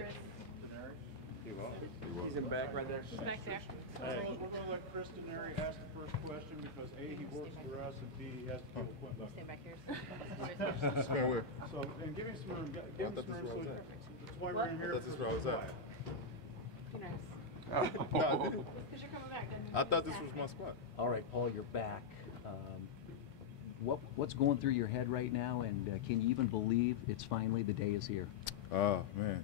Chris. He's in back right there. He's back there. We're going to let Chris Denary ask the first question because A, he works for us, and B, he has to deal with Quentin. Stay back here. So, and give him some room. Give him some room. So that's why we're in here. That's where I was at. Be nice. No, Because you're coming back. I thought this was my spot. All right, Paul, you're back. What's going through your head right now, and can you even believe it's finally the day is here? Oh, man.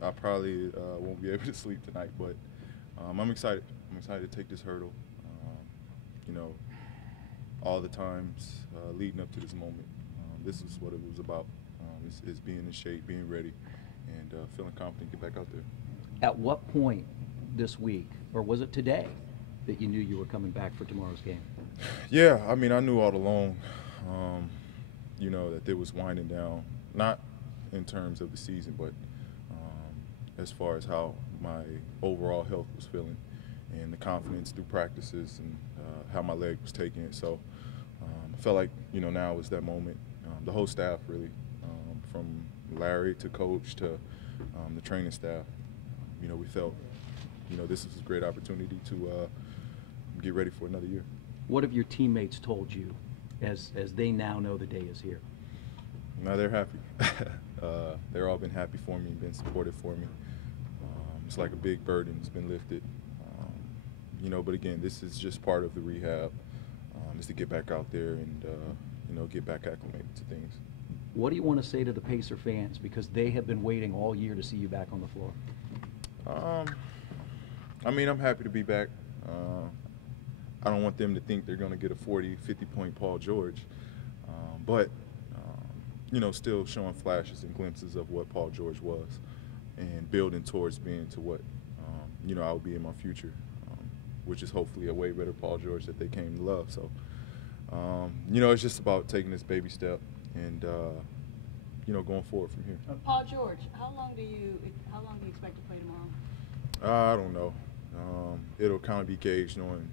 I probably won't be able to sleep tonight, but I'm excited. I'm excited to take this hurdle. You know, all the times leading up to this moment, this is what it was about. It's being in shape, being ready, and feeling confident to get back out there. At what point this week, or was it today, that you knew you were coming back for tomorrow's game? Yeah, I mean, I knew all along, you know, that it was winding down, not in terms of the season, but as far as how my overall health was feeling and the confidence through practices and how my leg was taking it. So I felt like, you know, now was that moment. The whole staff really, from Larry to coach to the training staff, you know, we felt, you know, this is a great opportunity to get ready for another year. What have your teammates told you as they now know the day is here? Now they're happy. They're all been happy for me, been supportive for me. It's like a big burden has been lifted. You know, but again, this is just part of the rehab, is to get back out there and, you know, get back acclimated to things. What do you want to say to the Pacer fans, because they have been waiting all year to see you back on the floor? I mean, I'm happy to be back. I don't want them to think they're going to get a 40, 50-point Paul George, but you know, still showing flashes and glimpses of what Paul George was and building towards being to what, you know, I'll be in my future, which is hopefully a way better Paul George that they came to love. So, you know, it's just about taking this baby step and, you know, going forward from here. Paul George, how long do you expect to play tomorrow? I don't know. It'll kind of be gauged on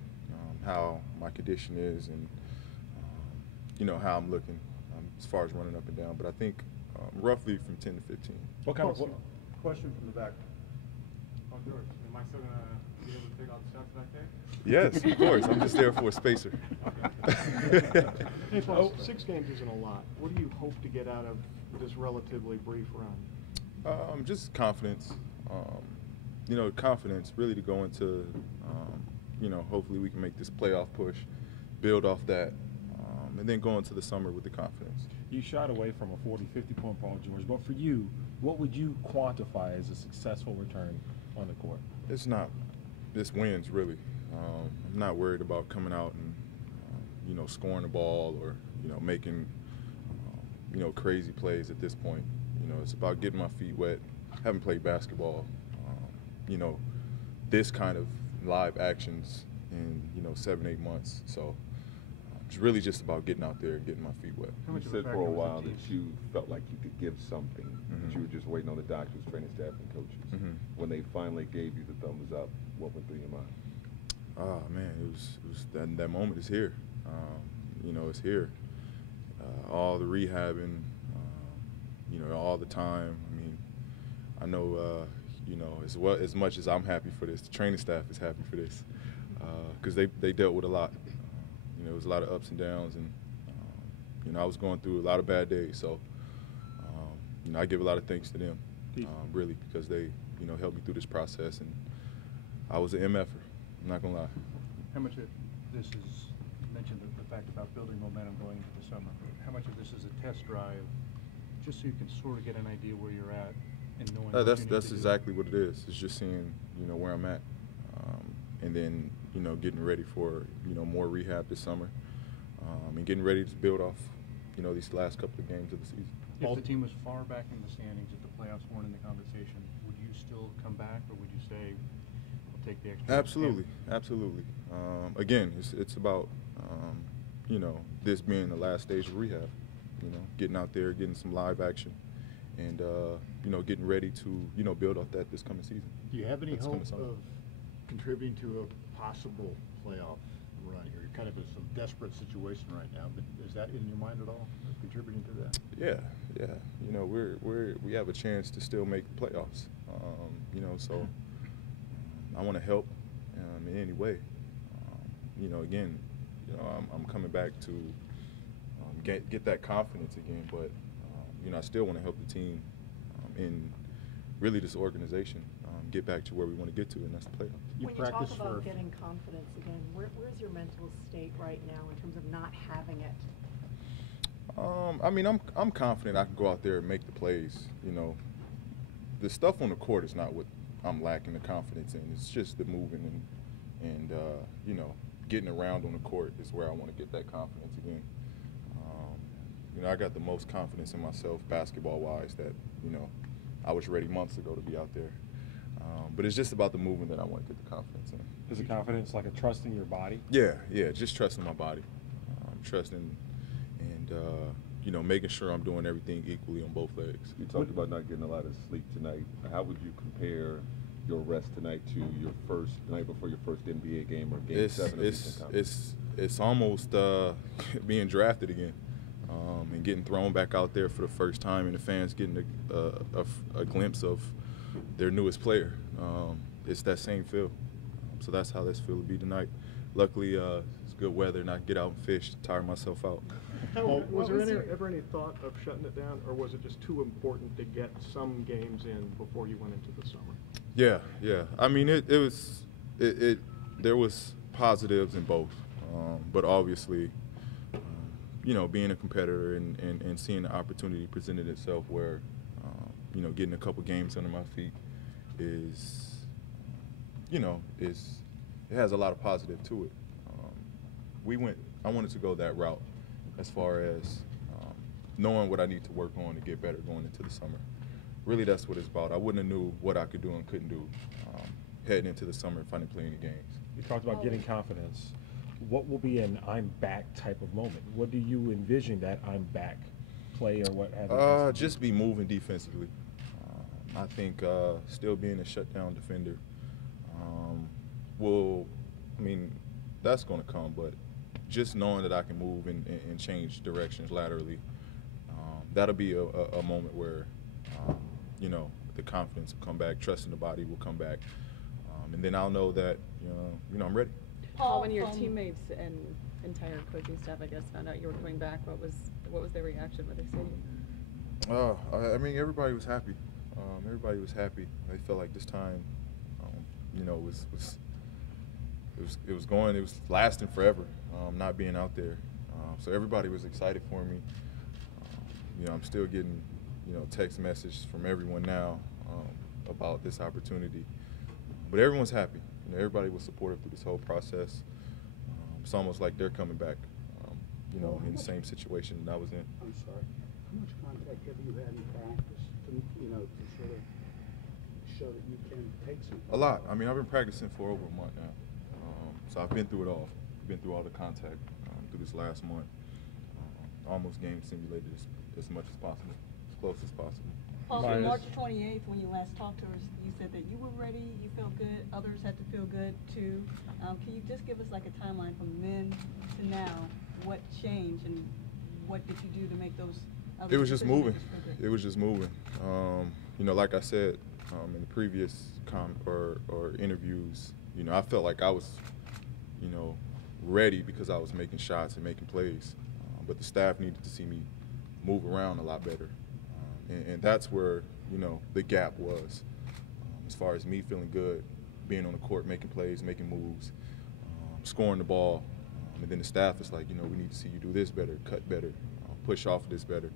how my condition is and, you know, how I'm looking as far as running up and down. But I think roughly from 10 to 15. What kind of question from the back? Paul George, am I still going to be able to take all the shots back there? Yes, of course. I'm just there for a spacer. Hey, Paul, 6 games isn't a lot. What do you hope to get out of this relatively brief run? Just confidence. You know, confidence really to go into, you know, hopefully we can make this playoff push, build off that, and then go into the summer with the confidence. You shied away from a 40, 50-point Paul George, but for you, what would you quantify as a successful return on the court? It's not, it's wins really. I'm not worried about coming out and, you know, scoring the ball or, you know, making, you know, crazy plays at this point. You know, it's about getting my feet wet. I haven't played basketball, you know, this kind of live actions in, you know, 7-8 months. So it's really just about getting out there and getting my feet wet. You said for a while that you felt like you could give something, that you were just waiting on the doctors, training staff, and coaches. When they finally gave you the thumbs up, what went through your mind? Oh man, it was that moment is here. You know, it's here. All the rehabbing, you know, all the time. I mean, I know, you know, as much as I'm happy for this, the training staff is happy for this, because they dealt with a lot. You know, it was a lot of ups and downs, and you know, I was going through a lot of bad days. So, you know, I give a lot of thanks to them, really, because they, you know, helped me through this process, and I was an MFer. I'm not gonna lie. How much of this is, you mentioned the fact about building momentum going into the summer. How much of this is a test drive, just so you can sort of get an idea where you're at and knowing what that's you need to exactly what it is. It's just seeing, you know, where I'm at, and then, you know, getting ready for, you know, more rehab this summer, and getting ready to build off, you know, these last couple of games of the season. If the team was far back in the standings, if the playoffs weren't in the conversation, would you still come back, or would you say, we'll take the extra? Absolutely, absolutely. Again, it's about, you know, this being the last stage of rehab. You know, getting out there, getting some live action, and you know, getting ready to, you know, build off that this coming season. Do you have any hope of contributing to a possible playoff run here? You're kind of in some desperate situation right now, but is that in your mind at all? contributing to that? Yeah. You know, we have a chance to still make the playoffs. You know, so I want to help in any way. You know, again, you know, I'm coming back to get that confidence again, but you know, I still want to help the team and really this organization get back to where we want to get to, and that's the playoffs. When you talk about getting confidence again, where's your mental state right now in terms of not having it? I mean, I'm confident I can go out there and make the plays. You know, the stuff on the court is not what I'm lacking the confidence in. It's just the moving and you know, getting around on the court is where I want to get that confidence again. You know, I got the most confidence in myself basketball-wise that, you know, I was ready months ago to be out there. But it's just about the movement that I want to get the confidence in. Is the confidence like a trust in your body? Yeah, just trusting my body. Trusting and, you know, making sure I'm doing everything equally on both legs. You talked about not getting a lot of sleep tonight. How would you compare your rest tonight to your night before your first NBA game or Game 7 of the Eastern Conference? It's almost being drafted again. And getting thrown back out there for the first time, and the fans getting a glimpse of their newest player. It's that same feel. So that's how this feel will be tonight. Luckily, it's good weather, and I can get out and fish, tire myself out. Was there ever any thought of shutting it down, or was it just too important to get some games in before you went into the summer? Yeah. I mean, there was positives in both, but obviously, you know, being a competitor and seeing the opportunity presented itself where, you know, getting a couple games under my feet is, you know, it has a lot of positive to it. I wanted to go that route as far as knowing what I need to work on to get better going into the summer. Really, that's what it's about. I wouldn't have knew what I could do and couldn't do heading into the summer if I didn't play any games. You talked about getting confidence. What will be an I'm back type of moment? What do you envision that I'm back play or what have you? Just be moving defensively. I think still being a shutdown defender I mean, that's going to come, but just knowing that I can move and change directions laterally, that'll be a moment where, you know, the confidence will come back, trust in the body will come back, and then I'll know that, you know, I'm ready. Paul, when your teammates and entire coaching staff, I guess, found out you were coming back, what was their reaction? What did they say to you? I mean, everybody was happy. Everybody was happy. They felt like this time, you know, it was lasting forever. Not being out there, so everybody was excited for me. You know, I'm still getting, you know, text messages from everyone now about this opportunity, but everyone's happy. You know, everybody was supportive through this whole process. It's almost like they're coming back, you know, in the same situation that I was in. I'm sorry. How much contact have you had in practice to, you know, to sort of show that you can take some? A lot. I mean, I've been practicing for over a month now, so I've been through it all. Been through all the contact through this last month. Almost game simulated as much as possible, as close as possible. Paul, on March 28th, when you last talked to us, you said that you were ready, you felt good, others had to feel good too. Can you just give us like a timeline from then to now? What changed and what did you do to make those other It was just moving. Feel good? It was just moving. You know, like I said in the previous or interviews, you know, I felt like I was, you know, ready because I was making shots and making plays. But the staff needed to see me move around a lot better. And that's where, you know, the gap was. As far as me feeling good, being on the court, making plays, making moves, scoring the ball. And then the staff is like, you know, we need to see you do this better, cut better, push off of this better.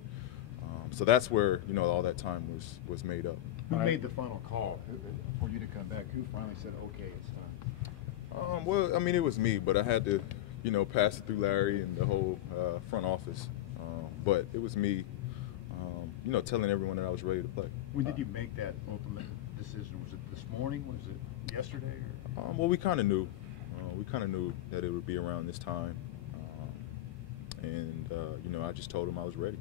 So that's where, you know, all that time was made up. Who made the final call for you to come back? Who finally said, okay, it's time? Well, I mean, it was me, but I had to, you know, pass it through Larry and the whole front office. But it was me, you know, telling everyone that I was ready to play. When did you make that ultimate decision? Was it this morning? Was it yesterday? Or? Well, we kind of knew. We kind of knew that it would be around this time. And, you know, I just told him I was ready.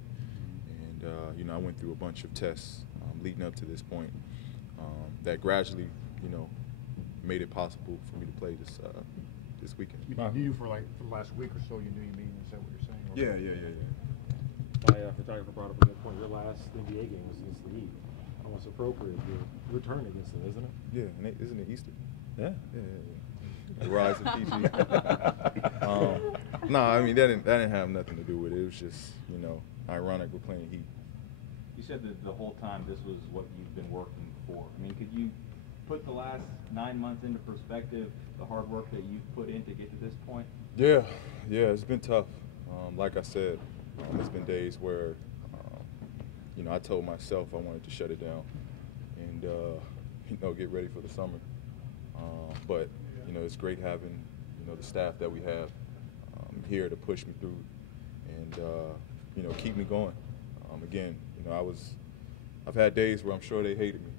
And, you know, I went through a bunch of tests leading up to this point that gradually, you know, made it possible for me to play this weekend. You knew for the last week or so, you knew you mean, is that what you're saying? Yeah. photographer brought up a good point. Your last NBA game was against the Heat. Almost appropriate. Your return against them, isn't it? Yeah, and isn't it Easter? Yeah. Yeah. Rise and PG. No, I mean that didn't have nothing to do with it. It was just, you know, ironic we're playing Heat. You said that the whole time this was what you've been working for. I mean, could you put the last 9 months into perspective, the hard work that you've put in to get to this point? Yeah, it's been tough. Like I said, there's been days where, you know, I told myself I wanted to shut it down and, you know, get ready for the summer. But, you know, it's great having, you know, the staff that we have here to push me through and, you know, keep me going. Again, you know, I've had days where I'm sure they hated me,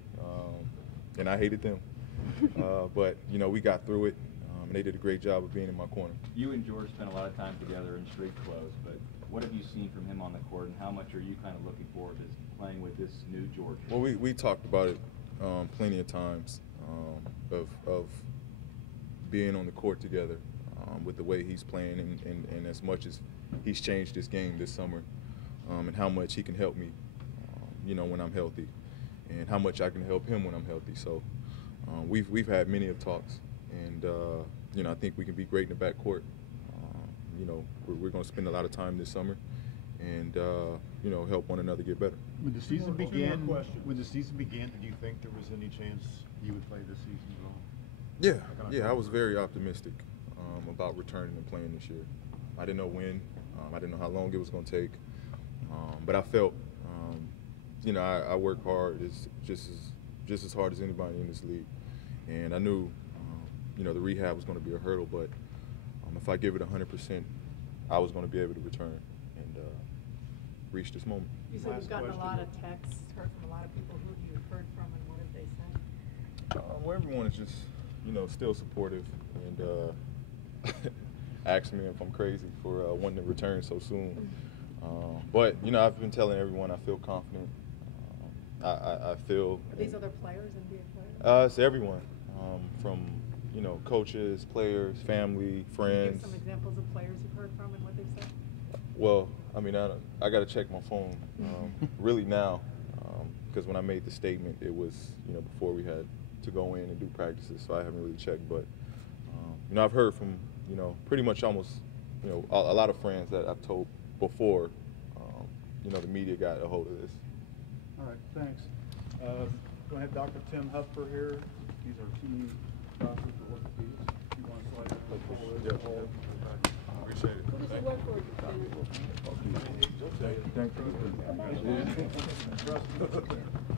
and I hated them. But, you know, we got through it, and they did a great job of being in my corner. You and George spent a lot of time together in street clothes, but what have you seen from him on the court, and how much are you kind of looking forward to playing with this new George? Well, we talked about it plenty of times of being on the court together with the way he's playing and as much as he's changed his game this summer and how much he can help me, you know, when I'm healthy and how much I can help him when I'm healthy. So we've had many of talks and, you know, I think we can be great in the backcourt. You know, we're going to spend a lot of time this summer and, you know, help one another get better. When the season began, did you think there was any chance you would play this season at all? Yeah, I was very optimistic about returning and playing this year. I didn't know when, I didn't know how long it was going to take, but I felt, you know, I work hard, just as hard as anybody in this league, and I knew, you know, the rehab was going to be a hurdle, but if I give it 100%, I was going to be able to return and reach this moment. You said you've gotten a lot of texts, heard from a lot of people. Who have you heard from, and what have they said? Well, everyone is just, you know, still supportive and asking me if I'm crazy for wanting to return so soon. But, you know, I've been telling everyone I feel confident. I feel. Are these other players, NBA players? It's everyone, from, you know, coaches, players, family, friends. Can you give some examples of players you've heard from and what they've said? Well, I mean, I got to check my phone really now, because when I made the statement, it was, you know, before we had to go in and do practices, so I haven't really checked. But, you know, I've heard from, you know, pretty much almost, you know, a lot of friends that I've told before, you know, the media got a hold of this. All right, thanks. Go ahead, Dr. Tim Hupfer here. He's our key doctor for orthopedics. You want to slide that forward? Yeah. Appreciate it. What does he work for? Thank you.